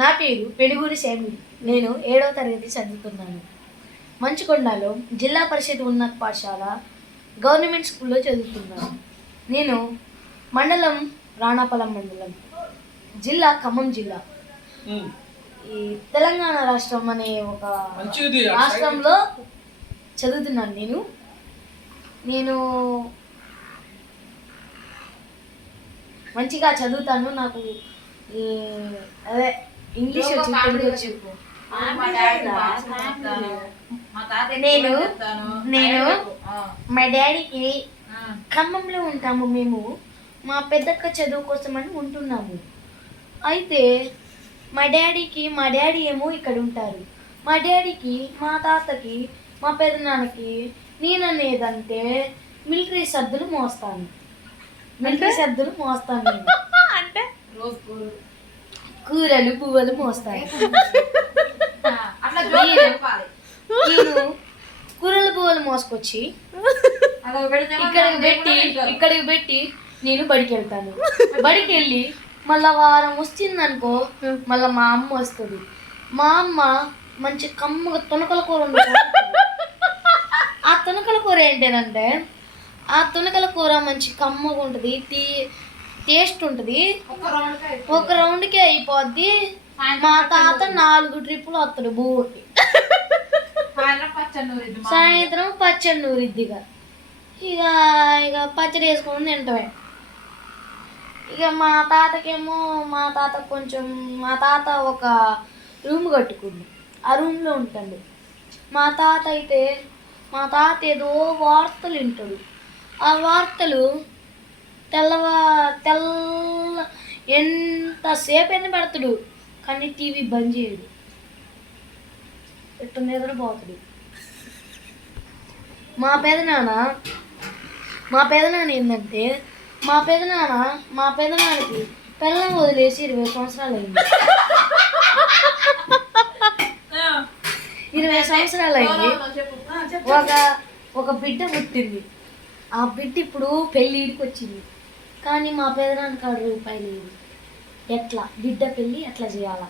నా పేరు పెనుగూరి శైమి. నేను 7వ తరగతి చదువుతున్నాను. మంచుకొండలో జిల్లా పరిషత్ ఉన్నత పాఠశాల గవర్నమెంట్ స్కూల్లో చదువుతున్నాను. నేను మండలం రాణాపలం మండలం, జిల్లా ఖమ్మం జిల్లా. ఈ తెలంగాణ రాష్ట్రం అనే ఒక రాష్ట్రంలో చదువుతున్నాను. నేను మంచిగా చదువుతాను. నాకు అదే ఇంగ్లీష్ వచ్చి, తెలుగు వచ్చి. నేను మా డాడీకి ఖమ్మంలో ఉంటాము. మేము మా పెద్దక్క చదువు కోసమని ఉంటున్నాము. అయితే మా డాడీ ఏమో ఇక్కడ ఉంటారు. మా డాడీకి, మా తాతకి, మా పెదనాన్నకి నేననేదంటే మిలిటరీ సర్దులు మోస్తాను. అంటే కూరలు పువ్వులు మోస్తాను. నేను కూరలు పువ్వులు మోసుకొచ్చి ఇక్కడికి పెట్టి నేను బడికి వెళ్తాను. బడికి వెళ్ళి మళ్ళా వారం వచ్చిందనుకో, మళ్ళీ మా అమ్మ వస్తుంది. మా అమ్మ మంచి కమ్మగా తొనకల కూర వండుతుంది. ఆ తొనకల కూర ఏంటంటే, ఆ తొనకల కూర మంచి కమ్మగా ఉంటుంది, టేస్ట్ ఉంటుంది. ఒక రౌండ్కే అయిపోద్ది. మా తాత 4 ట్రిప్పులు వస్తాడు బోటి. సాయంత్రం పచ్చడి నూరిద్దిగా. ఇక పచ్చడి వేసుకొని తింటామే. ఇక మా తాత ఒక రూమ్ కట్టుకుంది. ఆ రూమ్లో ఉంటాడు. మా తాత ఏదో వార్తలు వింటాడు. ఆ వార్తలు తెల్ల ఎంతసేపు అయినా పెడతాడు, కానీ టీవీ బంద్ చేయడు. ఎట్టు నిద్రపోతాడు. మా పెదనాన్న ఏంటంటే, మా పెదనాన్నకి పిల్లం వదిలేసి 20 సంవత్సరాలు అయింది. 20 సంవత్సరాలు అయింది. ఒక బిడ్డ పుట్టింది. ఆ బిడ్డ ఇప్పుడు పెళ్ళిడికి వచ్చింది. కానీ మా పెదనాన్న కాడ రూపాయి లేదు. ఎట్లా బిడ్డ పెళ్ళి ఎట్లా చేయాలా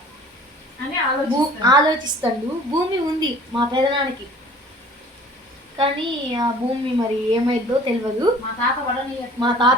అని ఆలోచిస్తాడు. భూమి ఉంది మా పెదనాన్నకి, కానీ ఆ భూమి మరి ఏమైందో తెలియదు. మా తాత